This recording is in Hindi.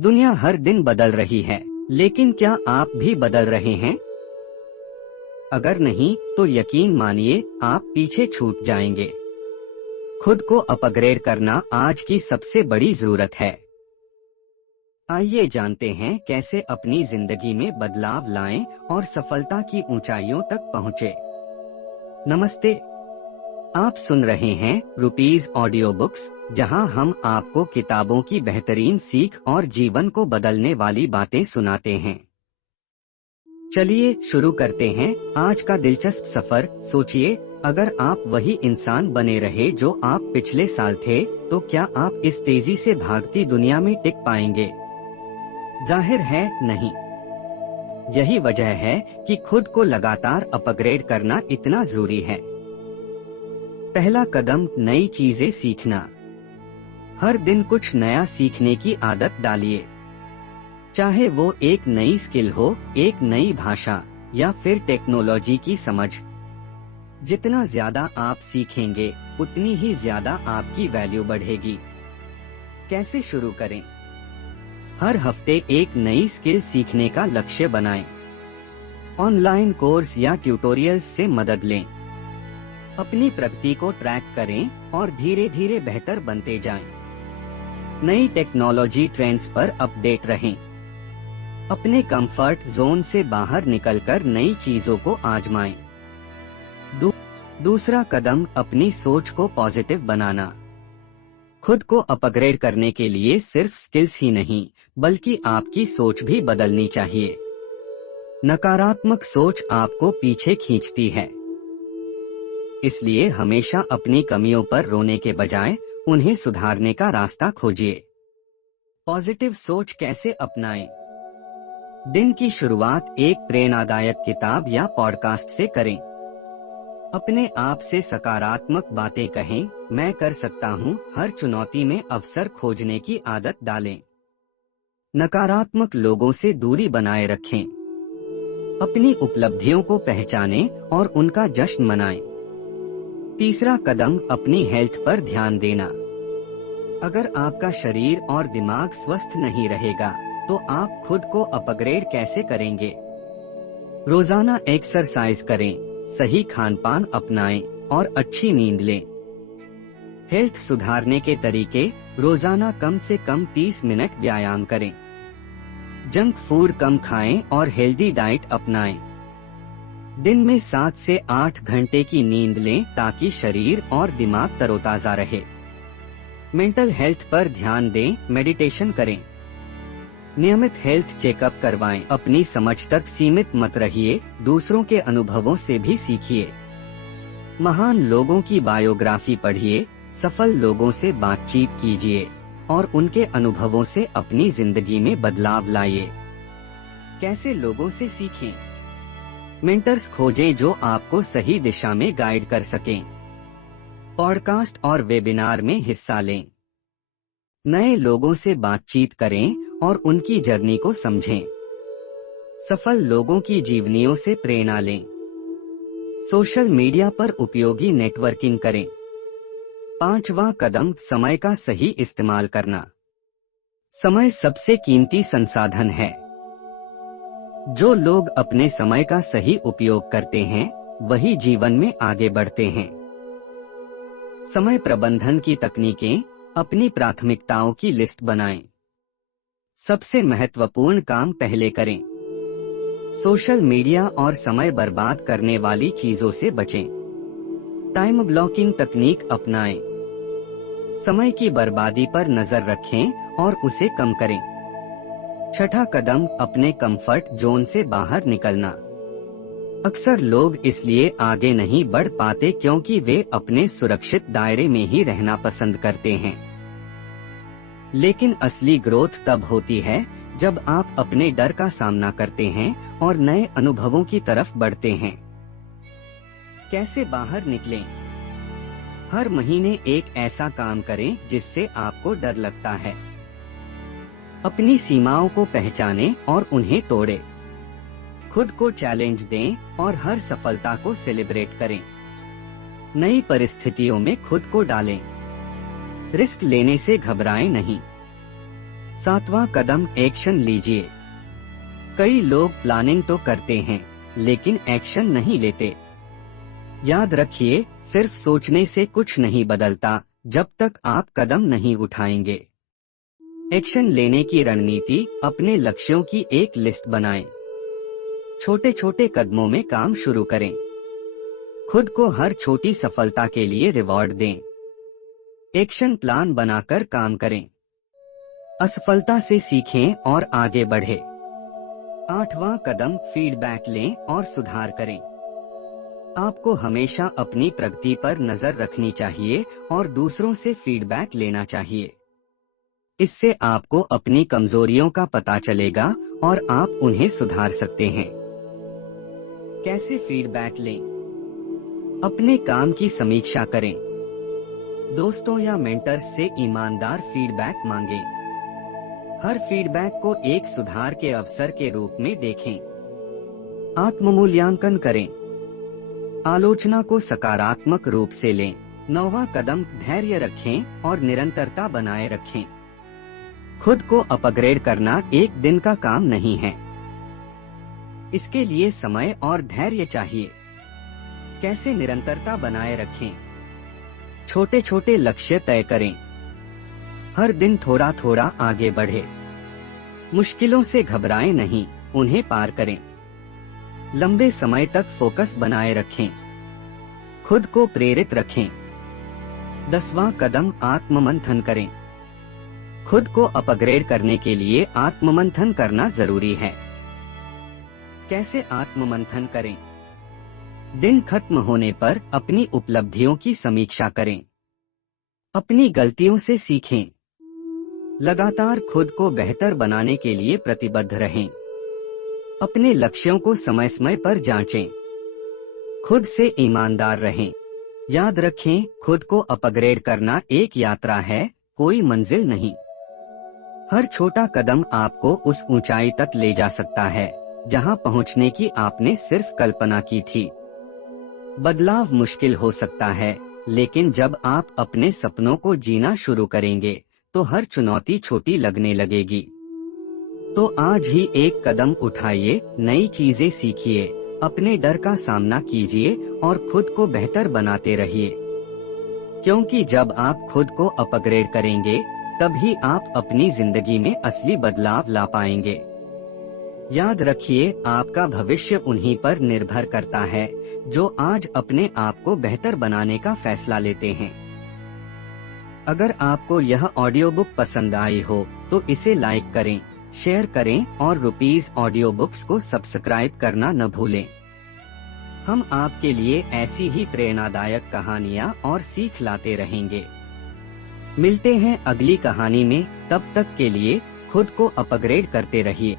दुनिया हर दिन बदल रही है, लेकिन क्या आप भी बदल रहे हैं? अगर नहीं, तो यकीन मानिए आप पीछे छूट जाएंगे। खुद को अपग्रेड करना आज की सबसे बड़ी जरूरत है। आइए जानते हैं कैसे अपनी जिंदगी में बदलाव लाएं और सफलता की ऊंचाइयों तक पहुंचे। नमस्ते, आप सुन रहे हैं रुपीज ऑडियो बुक्स, जहां हम आपको किताबों की बेहतरीन सीख और जीवन को बदलने वाली बातें सुनाते हैं। चलिए शुरू करते हैं आज का दिलचस्प सफर। सोचिए, अगर आप वही इंसान बने रहे जो आप पिछले साल थे, तो क्या आप इस तेजी से भागती दुनिया में टिक पाएंगे? जाहिर है नहीं। यही वजह है कि खुद को लगातार अपग्रेड करना इतना जरूरी है। पहला कदम, नई चीजें सीखना। हर दिन कुछ नया सीखने की आदत डालिए। चाहे वो एक नई स्किल हो, एक नई भाषा या फिर टेक्नोलॉजी की समझ। जितना ज्यादा आप सीखेंगे, उतनी ही ज्यादा आपकी वैल्यू बढ़ेगी। कैसे शुरू करें? हर हफ्ते एक नई स्किल सीखने का लक्ष्य बनाएं। ऑनलाइन कोर्स या ट्यूटोरियल्स से मदद लें। अपनी प्रगति को ट्रैक करें और धीरे धीरे बेहतर बनते जाएं। नई टेक्नोलॉजी ट्रेंड्स पर अपडेट रहें। अपने कंफर्ट जोन से बाहर निकलकर नई चीजों को आजमाएं। दूसरा कदम, अपनी सोच को पॉजिटिव बनाना। खुद को अपग्रेड करने के लिए सिर्फ स्किल्स ही नहीं, बल्कि आपकी सोच भी बदलनी चाहिए। नकारात्मक सोच आपको पीछे खींचती है। इसलिए हमेशा अपनी कमियों पर रोने के बजाय उन्हें सुधारने का रास्ता खोजिए। पॉजिटिव सोच कैसे अपनाएं? दिन की शुरुआत एक प्रेरणादायक किताब या पॉडकास्ट से करें। अपने आप से सकारात्मक बातें कहें, मैं कर सकता हूँ। हर चुनौती में अवसर खोजने की आदत डालें। नकारात्मक लोगों से दूरी बनाए रखें। अपनी उपलब्धियों को पहचानें और उनका जश्न मनाएं। तीसरा कदम, अपनी हेल्थ पर ध्यान देना। अगर आपका शरीर और दिमाग स्वस्थ नहीं रहेगा, तो आप खुद को अपग्रेड कैसे करेंगे? रोजाना एक्सरसाइज करें, सही खान-पान अपनाएं और अच्छी नींद लें। हेल्थ सुधारने के तरीके, रोजाना कम से कम 30 मिनट व्यायाम करें। जंक फूड कम खाएं और हेल्दी डाइट अपनाएं। दिन में 7 से 8 घंटे की नींद लें ताकि शरीर और दिमाग तरोताजा रहे। मेंटल हेल्थ पर ध्यान दें, मेडिटेशन करें। नियमित हेल्थ चेकअप करवाएं। अपनी समझ तक सीमित मत रहिए, दूसरों के अनुभवों से भी सीखिए। महान लोगों की बायोग्राफी पढ़िए, सफल लोगों से बातचीत कीजिए और उनके अनुभवों से अपनी जिंदगी में बदलाव लाइए। कैसे लोगों से सीखें? मेंटर्स खोजें जो आपको सही दिशा में गाइड कर सकें। पॉडकास्ट और वेबिनार में हिस्सा लें। नए लोगों से बातचीत करें और उनकी जर्नी को समझें। सफल लोगों की जीवनियों से प्रेरणा लें। सोशल मीडिया पर उपयोगी नेटवर्किंग करें। पांचवा कदम, समय का सही इस्तेमाल करना। समय सबसे कीमती संसाधन है। जो लोग अपने समय का सही उपयोग करते हैं, वही जीवन में आगे बढ़ते हैं। समय प्रबंधन की तकनीकें, अपनी प्राथमिकताओं की लिस्ट बनाएं। सबसे महत्वपूर्ण काम पहले करें। सोशल मीडिया और समय बर्बाद करने वाली चीजों से बचें। टाइम ब्लॉकिंग तकनीक अपनाएं। समय की बर्बादी पर नजर रखें और उसे कम करें। छठा कदम, अपने कंफर्ट जोन से बाहर निकलना। अक्सर लोग इसलिए आगे नहीं बढ़ पाते क्योंकि वे अपने सुरक्षित दायरे में ही रहना पसंद करते हैं। लेकिन असली ग्रोथ तब होती है जब आप अपने डर का सामना करते हैं और नए अनुभवों की तरफ बढ़ते हैं। कैसे बाहर निकलें? हर महीने एक ऐसा काम करें जिससे आपको डर लगता है। अपनी सीमाओं को पहचानें और उन्हें तोड़ें। खुद को चैलेंज दें और हर सफलता को सेलिब्रेट करें। नई परिस्थितियों में खुद को डालें। रिस्क लेने से घबराएं नहीं। 7वां कदम, एक्शन लीजिए। कई लोग प्लानिंग तो करते हैं लेकिन एक्शन नहीं लेते। याद रखिए, सिर्फ सोचने से कुछ नहीं बदलता जब तक आप कदम नहीं उठाएंगे। एक्शन लेने की रणनीति, अपने लक्ष्यों की एक लिस्ट बनाएं। छोटे छोटे कदमों में काम शुरू करें। खुद को हर छोटी सफलता के लिए रिवॉर्ड दें। एक्शन प्लान बनाकर काम करें। असफलता से सीखें और आगे बढ़ें। 8वां कदम, फीडबैक लें और सुधार करें। आपको हमेशा अपनी प्रगति पर नजर रखनी चाहिए और दूसरों से फीडबैक लेना चाहिए। इससे आपको अपनी कमजोरियों का पता चलेगा और आप उन्हें सुधार सकते हैं। कैसे फीडबैक लें? अपने काम की समीक्षा करें। दोस्तों या मेंटर्स से ईमानदार फीडबैक मांगें। हर फीडबैक को एक सुधार के अवसर के रूप में देखें। आत्ममूल्यांकन करें। आलोचना को सकारात्मक रूप से लें। 9वां कदम, धैर्य रखें और निरंतरता बनाए रखें। खुद को अपग्रेड करना एक दिन का काम नहीं है। इसके लिए समय और धैर्य चाहिए। कैसे निरंतरता बनाए रखें? छोटे छोटे लक्ष्य तय करें। हर दिन थोड़ा थोड़ा आगे बढ़े। मुश्किलों से घबराएं नहीं, उन्हें पार करें। लंबे समय तक फोकस बनाए रखें। खुद को प्रेरित रखें। 10वां कदम, आत्ममंथन करें। खुद को अपग्रेड करने के लिए आत्ममंथन करना जरूरी है। कैसे आत्ममंथन करें? दिन खत्म होने पर अपनी उपलब्धियों की समीक्षा करें। अपनी गलतियों से सीखें। लगातार खुद को बेहतर बनाने के लिए प्रतिबद्ध रहें। अपने लक्ष्यों को समय समय पर जांचें। खुद से ईमानदार रहें। याद रखें, खुद को अपग्रेड करना एक यात्रा है, कोई मंजिल नहीं। हर छोटा कदम आपको उस ऊंचाई तक ले जा सकता है जहां पहुंचने की आपने सिर्फ कल्पना की थी। बदलाव मुश्किल हो सकता है, लेकिन जब आप अपने सपनों को जीना शुरू करेंगे तो हर चुनौती छोटी लगने लगेगी। तो आज ही एक कदम उठाइए, नई चीजें सीखिए, अपने डर का सामना कीजिए और खुद को बेहतर बनाते रहिए। क्योंकि जब आप खुद को अपग्रेड करेंगे, तभी आप अपनी जिंदगी में असली बदलाव ला पाएंगे। याद रखिए, आपका भविष्य उन्हीं पर निर्भर करता है जो आज अपने आप को बेहतर बनाने का फैसला लेते हैं। अगर आपको यह ऑडियो बुक पसंद आई हो तो इसे लाइक करें, शेयर करें और रुपीज ऑडियो बुक्स को सब्सक्राइब करना न भूलें। हम आपके लिए ऐसी ही प्रेरणादायक कहानियाँ और सीख लाते रहेंगे। मिलते हैं अगली कहानी में, तब तक के लिए खुद को अपग्रेड करते रहिए।